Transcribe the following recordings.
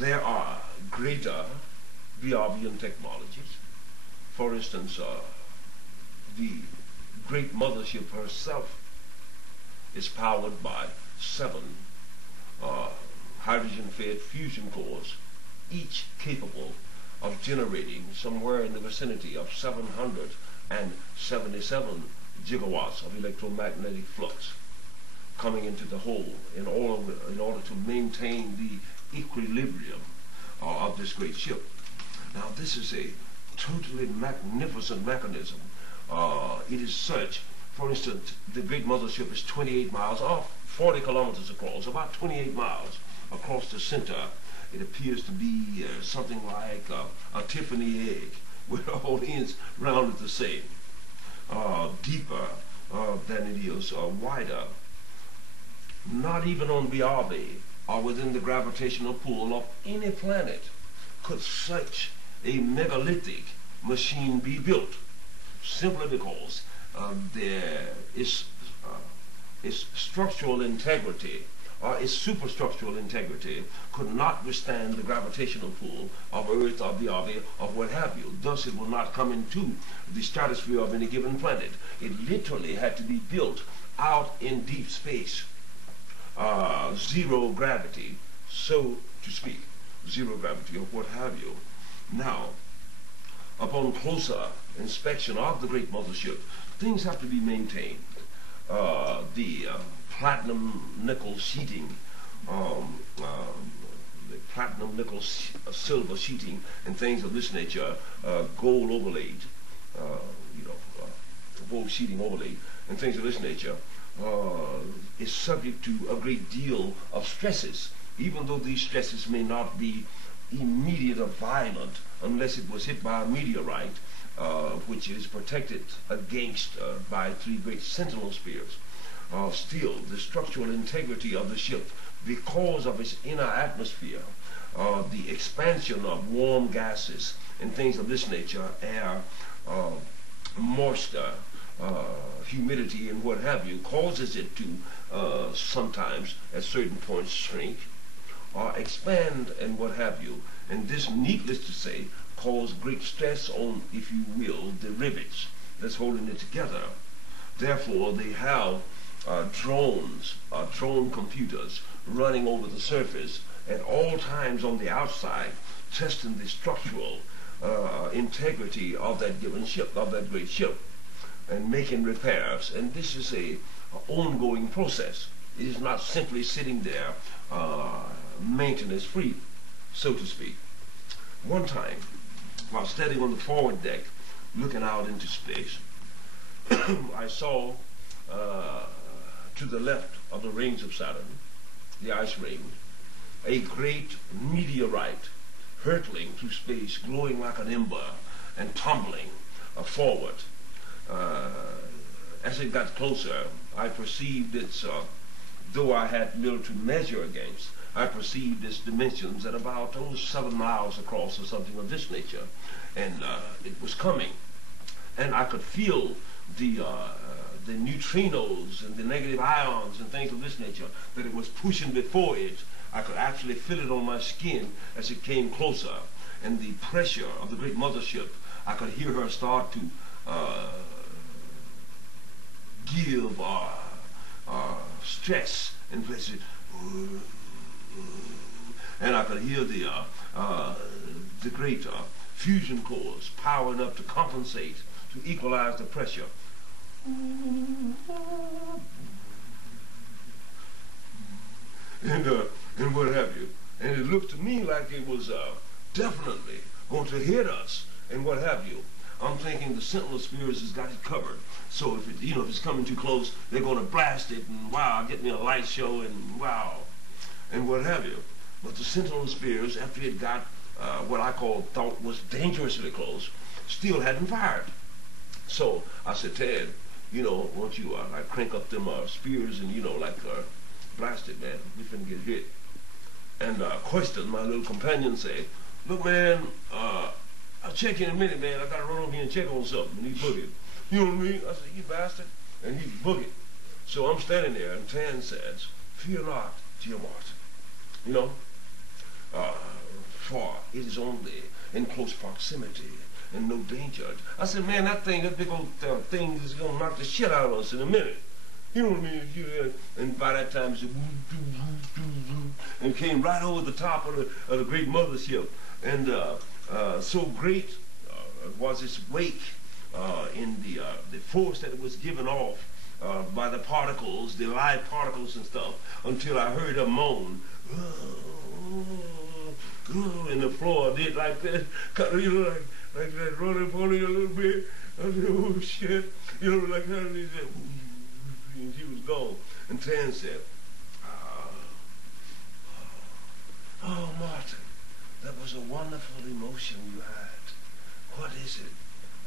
There are greater BRVN technologies. For instance, the great mothership herself is powered by 7 hydrogen-fed fusion cores, each capable of generating somewhere in the vicinity of 777 gigawatts of electromagnetic flux coming into the whole in order to maintain the equilibrium of this great ship. Now, this is a totally magnificent mechanism. It is such, for instance, the great mothership is 28 miles off, 40 kilometers across, about 28 miles across the center. It appears to be something like a Tiffany egg, with all ends rounded the same. Deeper than it is, wider. Not even on BRV or within the gravitational pull of any planet could such a megalithic machine be built, simply because its structural integrity or its superstructural integrity could not withstand the gravitational pull of Earth or BRV or what have you. Thus, it will not come into the stratosphere of any given planet. It literally had to be built out in deep space. Zero gravity, so to speak, zero gravity or what have you. Now, upon closer inspection of the great mothership, things have to be maintained. The platinum nickel sheeting, the platinum nickel silver sheeting, and things of this nature, gold overlaid, gold sheeting overlaid, and things of this nature, is subject to a great deal of stresses, even though these stresses may not be immediate or violent unless it was hit by a meteorite, which is protected against by 3 great sentinel spears. Still, the structural integrity of the ship, because of its inner atmosphere, the expansion of warm gases and things of this nature, air, moisture, humidity, and what have you, causes it to sometimes, at certain points, shrink or expand and what have you. And this, needless to say, cause great stress on, if you will, the rivets that's holding it together. Therefore, they have drones, drone computers running over the surface at all times on the outside, testing the structural integrity of that given ship, of that great ship, and making repairs. And this is a ongoing process. It is not simply sitting there maintenance free, so to speak. One time, while standing on the forward deck, looking out into space, I saw to the left of the rings of Saturn, the ice rings, a great meteorite hurtling through space, glowing like an ember and tumbling forward. As it got closer, I perceived its, though I had little to measure against, I perceived its dimensions at about 7 miles across or something of this nature. And it was coming. And I could feel the neutrinos and the negative ions and things of this nature that it was pushing before it. I could actually feel it on my skin as it came closer. And the pressure of the great mothership, I could hear her start to give stress and pressure. And I could hear the great fusion cores powering up to compensate, to equalize the pressure. And what have you. And it looked to me like it was definitely going to hit us and what have you. I'm thinking the sentinel spears has got it covered. So if it, if it's coming too close, they're going to blast it, and wow, get me a light show, and wow, and what have you. But the sentinel spears, after it got what I thought was dangerously close, still hadn't fired. So I said, Ted, won't you like crank up them spears and blast it, man. We finna get hit. And Question, my little companion, said, look, man, I'll check in a minute, man. I gotta run over here and check on something. And he boogied. You know what I mean? I said, you bastard. And he boogied. So I'm standing there, and Tan says, fear not, dear Martin. it is only in close proximity and no danger. I said, man, that big old thing is going to knock the shit out of us in a minute. You know what I mean? And by that time, it said, woo, doo, woo, doo, woo, and came right over the top of the great mothership. And so great was its wake in the force that it was given off by the particles, the live particles and stuff, until I heard a moan. And the floor did like that, kind of, you know, like that, rolling pony a little bit. I said, oh shit, you know, like that. And he said, and she was gone. And Tan said, oh Martin, that was a wonderful emotion you had. What is it?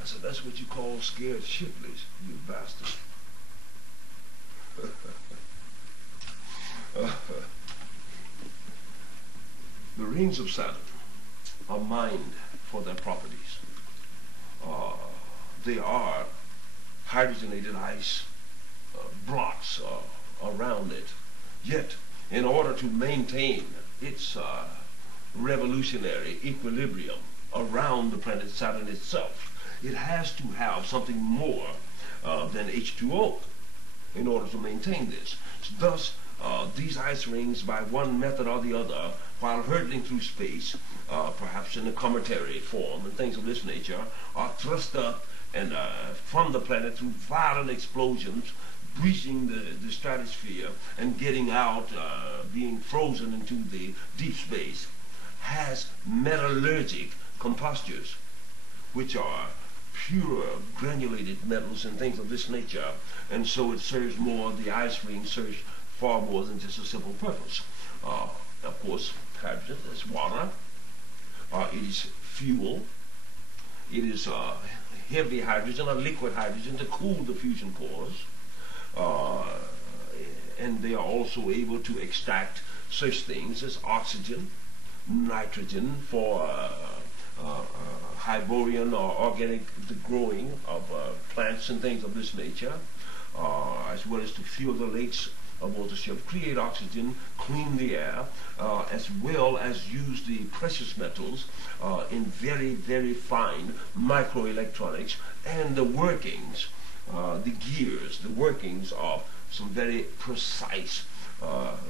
I said, that's what you call scared shitless, you bastard. The rings of Saturn are mined for their properties. They are hydrogenated ice blocks around it. Yet, in order to maintain its revolutionary equilibrium around the planet Saturn itself, it has to have something more than H2O in order to maintain this. Thus, these ice rings, by one method or the other, while hurtling through space, perhaps in a cometary form and things of this nature, are thrust up and from the planet through violent explosions, breaching the stratosphere and getting out, being frozen into the deep space, has metallurgic compostures, which are pure granulated metals and things of this nature, and so it serves more, the ice ring serves far more than just a simple purpose. Of course, hydrogen is water, it is fuel, it is heavy hydrogen or liquid hydrogen to cool the fusion cores, and they are also able to extract such things as oxygen, nitrogen for hyborian or organic growing of plants and things of this nature, as well as to fuel the lakes aboard the ship, create oxygen, clean the air, as well as use the precious metals in very, very fine microelectronics and the workings, the gears, the workings of some very precise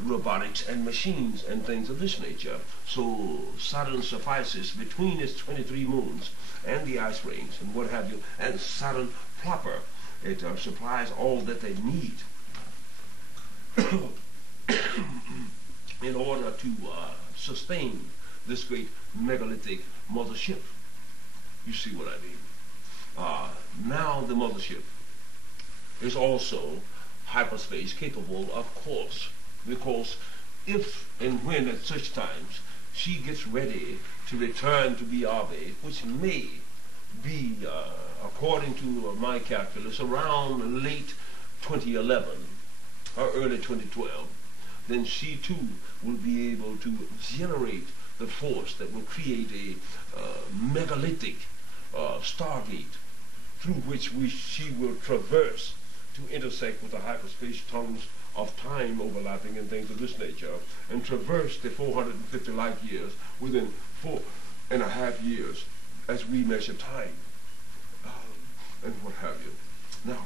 robotics and machines and things of this nature. So Saturn suffices between its 23 moons and the ice rings and what have you, and Saturn proper, it supplies all that they need in order to sustain this great megalithic mothership. You see what I mean? Now the mothership is also hyperspace capable, of course, because if and when at such times she gets ready to return to BRB, which may be, according to my calculus, around late 2011 or early 2012, then she too will be able to generate the force that will create a megalithic stargate through which she will traverse to intersect with the hyperspace tongues of time overlapping and things of this nature, and traverse the 450 light years within 4.5 years as we measure time, and what have you. Now,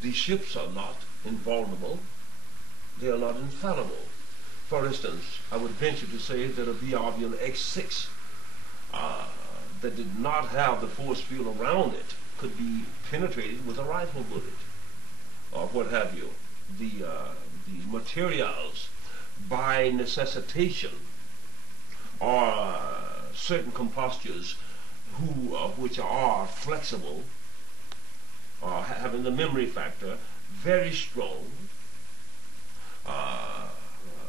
these ships are not invulnerable, they are not infallible. For instance, I would venture to say that a BRBN X-6 that did not have the force field around it could be penetrated with a rifle bullet, or what have you. The materials, by necessitation, are certain compostures which are flexible, having the memory factor very strong,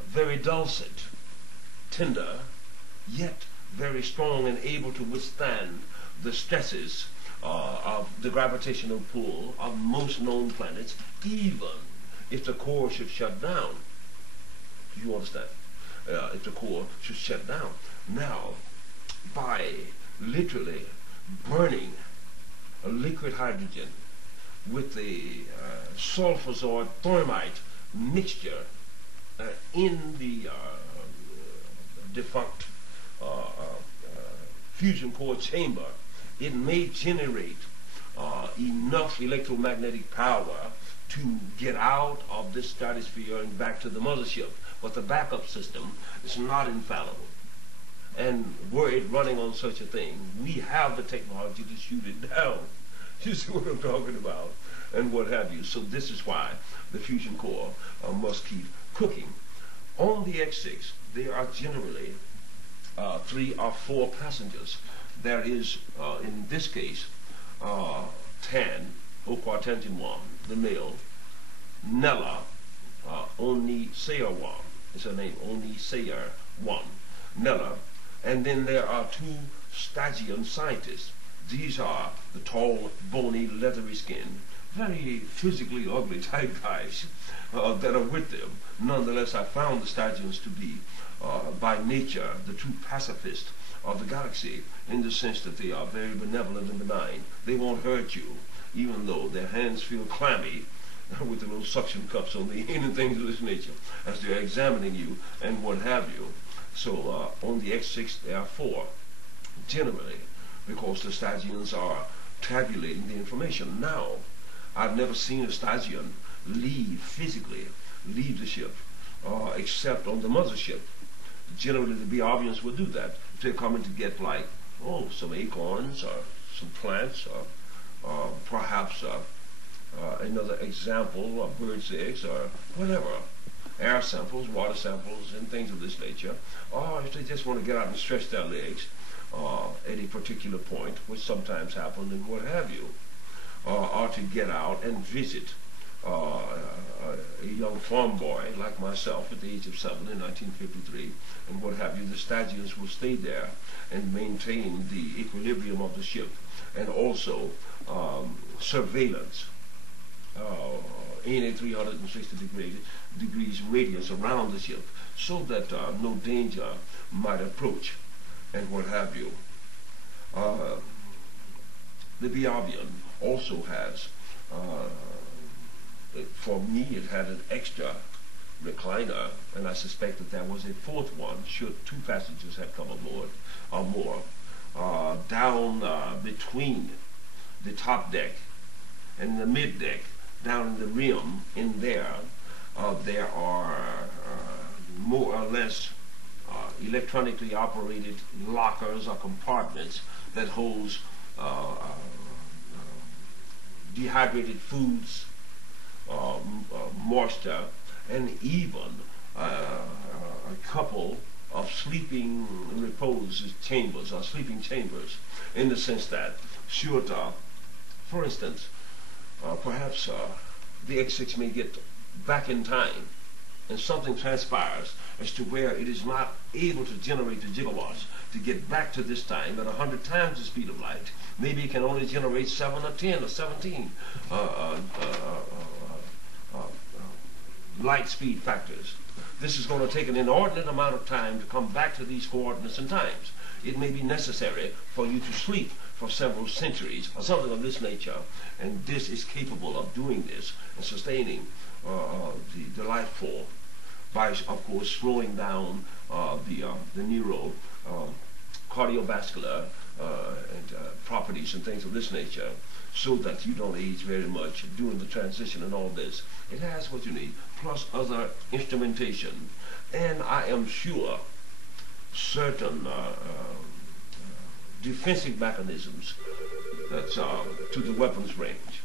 very dulcet, tender, yet very strong and able to withstand the stresses of the gravitational pull of most known planets, even if the core should shut down. Do you understand? If the core should shut down. Now, by literally burning a liquid hydrogen with the sulfur thermite mixture in the defunct fusion core chamber, it may generate enough electromagnetic power to get out of this stratosphere and back to the mothership. But the backup system is not infallible. And were it running on such a thing, we have the technology to shoot it down. You see what I'm talking about? And what have you. So this is why the fusion core must keep cooking. On the X-6, there are generally 3 or 4 passengers. There is, in this case, Tan, Okwatentinwan, the male, Nella, Oni Sayarwan, is her name, Oni Sayarwan, Nella, and then there are 2 Stygian scientists. These are the tall, bony, leathery skinned, very physically ugly type guys that are with them. Nonetheless, I found the Stygians to be, by nature, the true pacifists of the galaxy, in the sense that they are very benevolent and benign. They won't hurt you, even though their hands feel clammy with the little suction cups on the end and things of this nature as they're examining you and what have you. So on the X-6 there are 4, generally, because the Stygians are tabulating the information. Now, I've never seen a Stygian physically leave the ship, except on the mothership. Generally, the Biavians will do that. If they're coming to get, like, some acorns or some plants or perhaps another example of birds' eggs or whatever, air samples, water samples, and things of this nature, or if they just want to get out and stretch their legs at a particular point, which sometimes happens and what have you, or to get out and visit a young farm boy like myself at the age of 7 in 1953 and what have you. The Stygians will stay there and maintain the equilibrium of the ship, and also surveillance in a 360 degrees radius around the ship, so that no danger might approach and what have you. The Biavian also has, for me, it had an extra recliner, and I suspect that there was a 4th one should 2 passengers have come aboard or more. Down between the top deck and the mid deck, down in the rim in there, there are more or less electronically operated lockers or compartments that holds dehydrated foods, moisture, and even a couple of sleeping repose chambers or sleeping chambers, in the sense that should, for instance, perhaps the X-6 may get back in time and something transpires as to where it is not able to generate the gigawatts to get back to this time at 100 times the speed of light. Maybe it can only generate 7 or 10 or 17 light speed factors. This is going to take an inordinate amount of time to come back to these coordinates and times. It may be necessary for you to sleep for several centuries or something of this nature, and this is capable of doing this and sustaining the life form by, of course, slowing down the neuro cardiovascular and properties and things of this nature, so that you don't age very much during the transition and all this. It has what you need, plus other instrumentation, and I am sure certain defensive mechanisms that's to the weapons range.